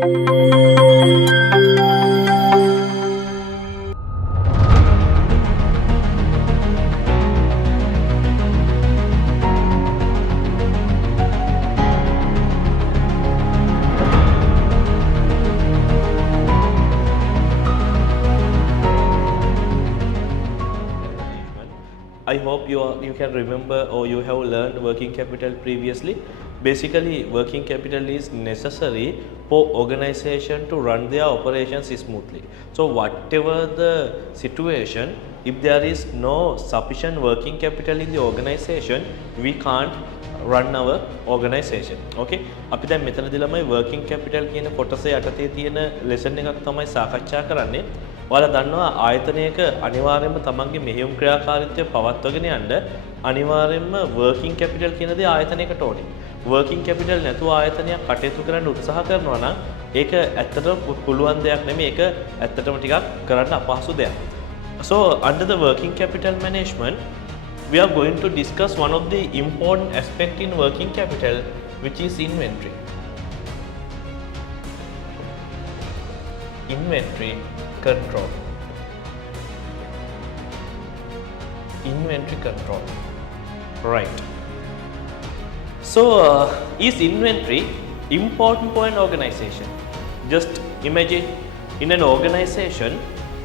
I hope you can remember or you have learned working capital previously. Basically, working capital is necessary for organization to run their operations smoothly. So whatever the situation, if there is no sufficient working capital in the organization, we can't run our organization. Okay? අපි දැන් මෙතනදී ළමයි working capital කියන කොටසේ යටතේ තියෙන lesson එකක් තමයි සාකච්ඡා කරන්නේ. ඔයාලා දන්නවා ආයතනයක අනිවාර්යයෙන්ම තමන්ගේ මෙහෙයුම් ක්‍රියාකාරීත්වය පවත්වාගෙන යන්න අනිවාර්යයෙන්ම working capital කියන දේ ආයතනයකට ඕනේ. working capital නැතුව ආයතනයක් කටයුතු කරන්න උත්සාහ කරනවා නම් ඒක ඇත්තටම පුළුවන් දෙයක් නෙමෙයි. ඒක ඇත්තටම ටිකක් කරන්න අපහසු දෙයක්. So under the working capital management, we are going to discuss one of the important aspect in working capital, which is inventory. Inventory control. Inventory control. Right. So is inventory important for an organization? Just imagine in an organization,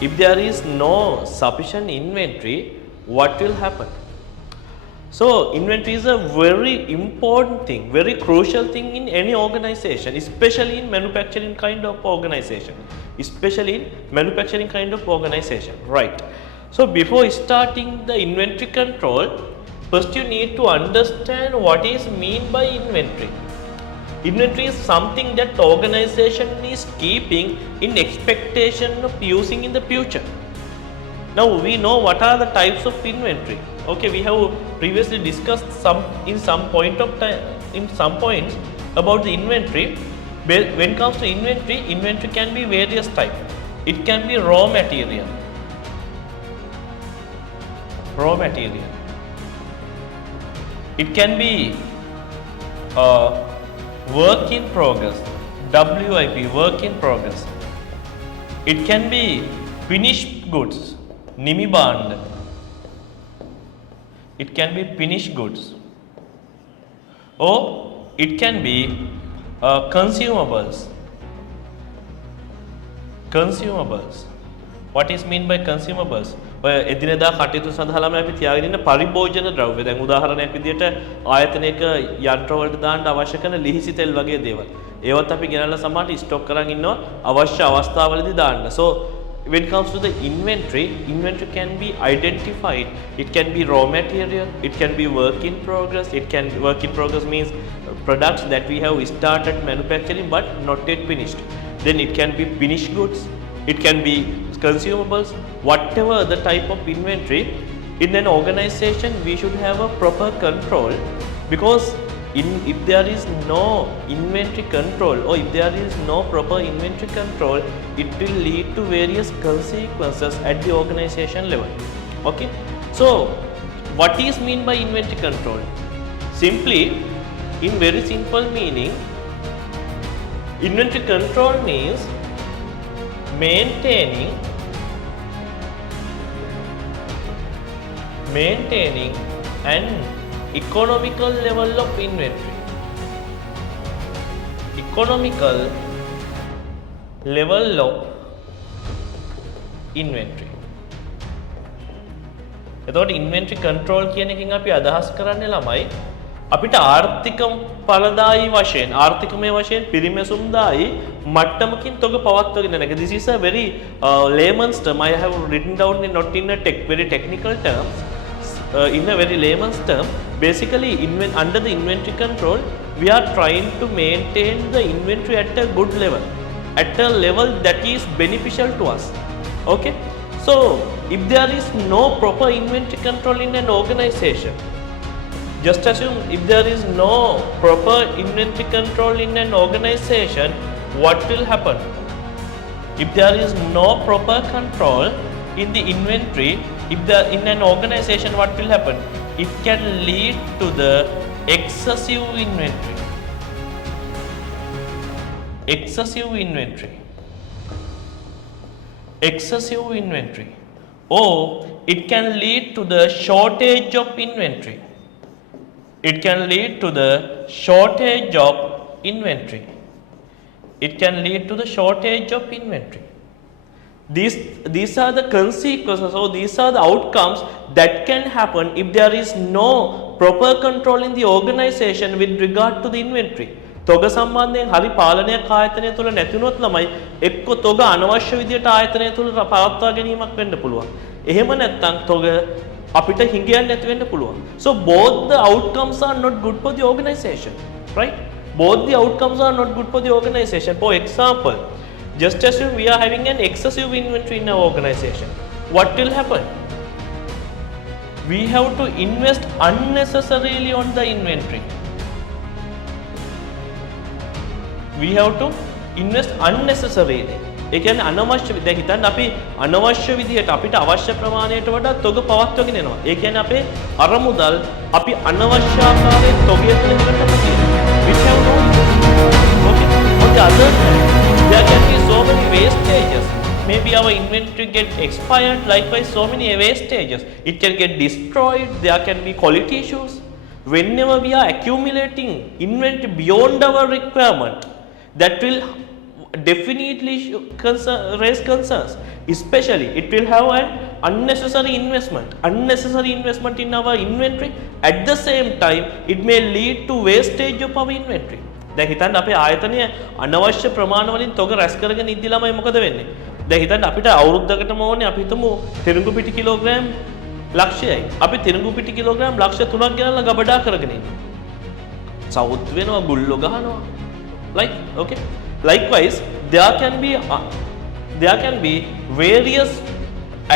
if there is no sufficient inventory, what will happen? So inventory is a very important thing, very crucial thing in any organization, especially in manufacturing kind of organization. Especially in manufacturing kind of organization, right? So before starting the inventory control, first you need to understand what is mean by inventory. Inventory is something that organization is keeping in expectation of using in the future. Now we know what are the types of inventory. Okay, we have previously discussed some points about the inventory. When it comes to inventory, inventory can be various types. It can be raw material. Raw material. It can be work in progress. WIP, work in progress. It can be finished goods. Nimiband. It can be finished goods. Or it can be consumables. Consumables. What is mean by consumables? එදිනෙදා කටයුතු සඳහා ළමයි අපි තියාගෙන ඉන්න පරිභෝජන ද්‍රව්‍ය. දැන් උදාහරණයක් විදිහට ආයතනයක යන්ත්‍ර වලට දාන්න අවශ්‍ය කරන ලිහිසි තෙල් වගේ දේවල්. ඒවත් අපි ගෙනල්ලා සමහරට ස්ටොක් කරන් ඉන්නවා අවශ්‍ය අවස්ථාවලදී දාන්න. So when it comes to the inventory, inventory can be identified. It can be raw material, it can be work in progress. Work in progress means products that we have started manufacturing but not yet finished. Then it can be finished goods, it can be consumables. Whatever the type of inventory, in an organization we should have a proper control, because if there is no inventory control or if there is no proper inventory control, it will lead to various consequences at the organization level. Okay, so what is mean by inventory control? Simply, in very simple meaning, inventory control means maintaining an economical level of inventory. Economical level of inventory. එතකොට inventory control කියන එකෙන් අපි අදහස් කරන්නේ ළමයි අපිට ආර්ථික ඵලදායී වශයෙන් ආර්ථිකමය වශයෙන් පිරිමැසුම්දායී මට්ටමකින් තොග පවත්වාගෙන යන එක. This is a very layman's term. I have written down not in a very technical terms. In a very layman's term, basically under the inventory control, we are trying to maintain the inventory at a good level, at a level that is beneficial to us. Okay, so if there is no proper inventory control in an organization, just assume if there is no proper inventory control in an organization, what will happen? If there is no proper control in the inventory, in an organization, what will happen? It can lead to the excessive inventory. excessive inventory. Excessive inventory, or it can lead to the shortage of inventory. It can lead to the shortage of inventory. It can lead to the shortage of inventory. These are the consequences, or these are the outcomes that can happen if there is no proper control in the organization with regard to the inventory. තොග සම්බන්ධයෙන් හරි පාලනයක් ආයතනය තුළ නැතිනොත් ළමයි එක්ක තොග අනවශ්‍ය විදියට ආයතනය තුළ පවත්වා ගැනීමක් වෙන්න පුළුවන්. එහෙම නැත්නම් තොග අපිට හිඟයන් නැති වෙන්න පුළුවන්. So both the outcomes are not good for the organization, right? Both the outcomes are not good for the organization. For example, just as we are having an excessive inventory in our organization, what will happen? We have to invest unnecessarily on the inventory. We have to invest unnecessarily. ඒ කියන්නේ අනවශ්‍ය දැන් හිතන්න අපි අනවශ්‍ය විදිහට අපිට අවශ්‍ය ප්‍රමාණයට වඩා තොග පවත්වගෙන යනවා. ඒ කියන්නේ අපේ අරමුදල් අපි අනවශ්‍ය ආකාරයෙන් තොගය තුළ ඉවරටම තියෙනවා. Which have no use. Okay. On the other hand, there can be so many wastages. Maybe our inventory get expired. Likewise, so many wastages. It can get destroyed. There can be quality issues. Whenever we are accumulating inventory beyond our requirement, that will definitely raise concerns. Especially, it will have an unnecessary investment in our inventory. At the same time, it may lead to wastage of our inventory. දැන් හිතන්න අපේ ආයතනය අනවශ්‍ය ප්‍රමාණ වලින් තොග රැස් කරගෙන ඉද්දි ළමයි මොකද වෙන්නේ? දැන් හිතන්න අපිට අවුරුද්දකටම ඕනේ අපි හිතමු තිරිඟු පිටි කිලෝග්‍රෑම් ලක්ෂයයි. අපි තිරිඟු පිටි කිලෝග්‍රෑම් ලක්ෂ 3ක් ගෙනල්ලා ගබඩා කරගෙන ඉන්නවා. සවුත් වෙනවා, ගුල්ලෝ ගහනවා. Like, okay. Likewise, there can be various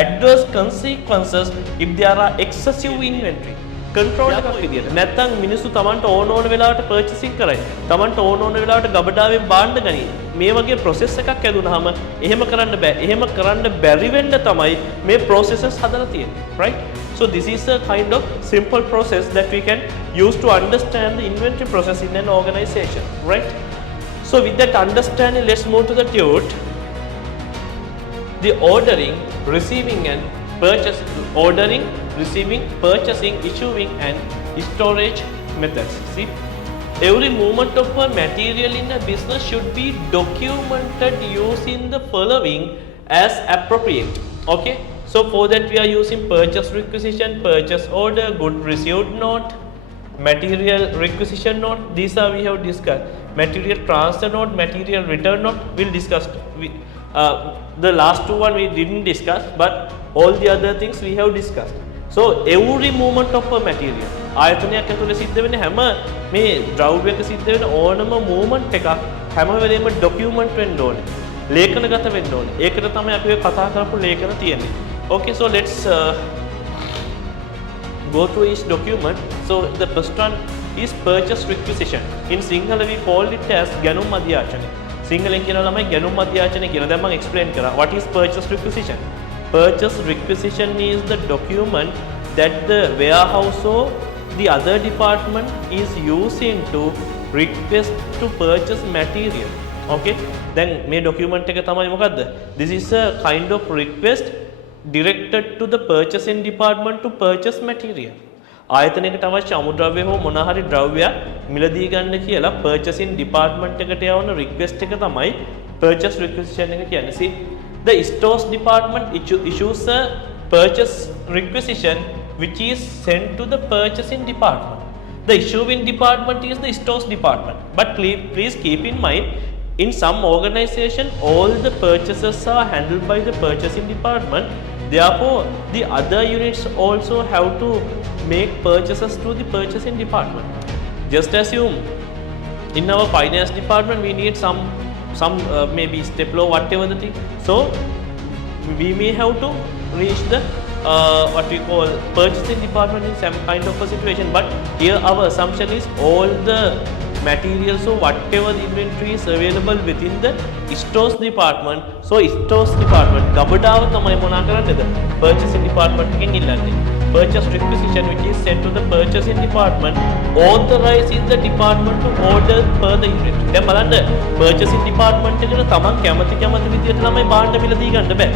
adverse consequences if there are excessive inventory. Control එකක් විදියට. නැත්තම් මිනිස්සු Tamanට ඕන වෙලාවට purchasing කරයි. Tamanට ඕන වෙලාවට ගබඩාවෙන් බාන්න ගනී. මේ වගේ process එකක් ඇදුනහම එහෙම කරන්න බෑ. එහෙම කරන්න බැරි වෙන්න තමයි මේ processes හදලා තියෙන්නේ. Right? So this is a kind of simple process that we can use to understand the inventory process in an organization. Right? So with that understanding, let's move to the third. The ordering, receiving and purchasing, issuing and storage methods. See, every movement of a material in a business should be documented using the following as appropriate. Okay, so for that we are using purchase requisition, purchase order, good received note, material requisition note. These are we have discussed. Material transfer note, material return note, we'll discuss. The last two one we didn't discuss, but all the other things we have discussed. So every movement of a material, ආයතනයක් ඇතුලේ සිද්ධ වෙන හැම මේ ද්‍රව්‍යයක සිද්ධ වෙන ඕනම movement එකක් හැම වෙලේම document වෙන්න ඕනේ. ලේඛනගත වෙන්න ඕනේ. ඒකට තමයි අපි ඔය කතා කරපු ලේඛන තියෙන්නේ. Okay, so let's go through each document. So the first one is purchase requisition. In Sinhala we call it as ගැනුම් අධ්‍යාචනය. සිංහලෙන් කියන ළමයි ගැනුම් අධ්‍යාචනය කියලා දැන් මම explain කරා. What is purchase requisition? Purchase requisition is the document that the warehouse or the other department is using to request to purchase material. Okay, then මේ document එක තමයි මොකද්ද? This is a kind of request directed to the purchasing department to purchase material. ආයතනයකට අවශ්‍ය අමුද්‍රව්‍ය හෝ මොන හරි ද්‍රව්‍යයක් මිලදී ගන්න කියලා purchasing department එකට යවන request එක තමයි purchase requisition එක කියන්නේ. See, the stores department issues a purchase requisition which is sent to the purchasing department. The issuing department is the stores department. But please keep in mind, in some organization all the purchases are handled by the purchasing department. Therefore, the other units also have to make purchases to the purchasing department. Just assume in our finance department we need some maybe stapler, whatever the thing. So we may have to reach the what we call purchasing department in some kind of a situation. But here our assumption is all the materials or whatever the inventory is available within the stores department. So stores department ගබඩාව තමයි මොනා කරන්නේද? purchasing department එකෙන් ඉල්ලන්නේ. purchase requisition which is sent to the purchasing department authorizing the department to order further inventory. දැන් බලන්න purchasing department එකට තමන් කැමති විදියට ළමයි භාණ්ඩ මිල දී ගන්න බෑ.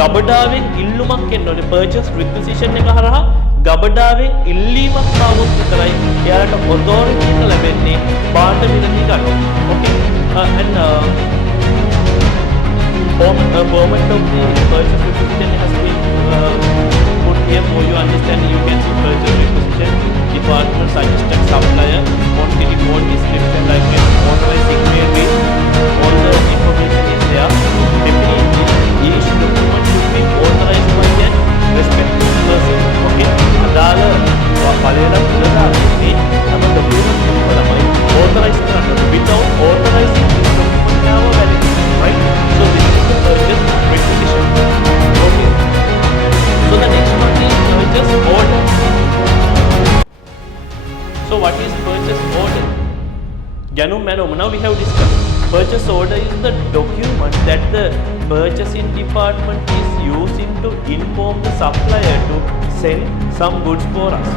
ගබඩාවෙන් ඉල්ලුමක් එන්න ඕනේ. purchase requisition එක හරහා ගබඩාවෙන් ඉල්ලීමක් ආවොත් විතරයි එයාලට authority එක ලැබෙන්නේ භාණ්ඩ මිල දී ගන්න. Okay. And format of the purchase requisition has been put here for you understanding. You can see purchase requisition, department, suggested supplier, quantity code, description, like authorized signatory, all the information is there. Definitely, each document should be authorized by an respective person. Okay, අදාළ පළවෙනි උදාහරණයේ තම document එක තමයි authorize කරන්න. Without authorizing this document never valid, right? So this is the purchase requisition. Okay. So the next one is purchase order. So what is purchase order? Janum Manum, now we have discussed. Purchase order is the document that the purchasing department is using to inform the supplier to send some goods for us.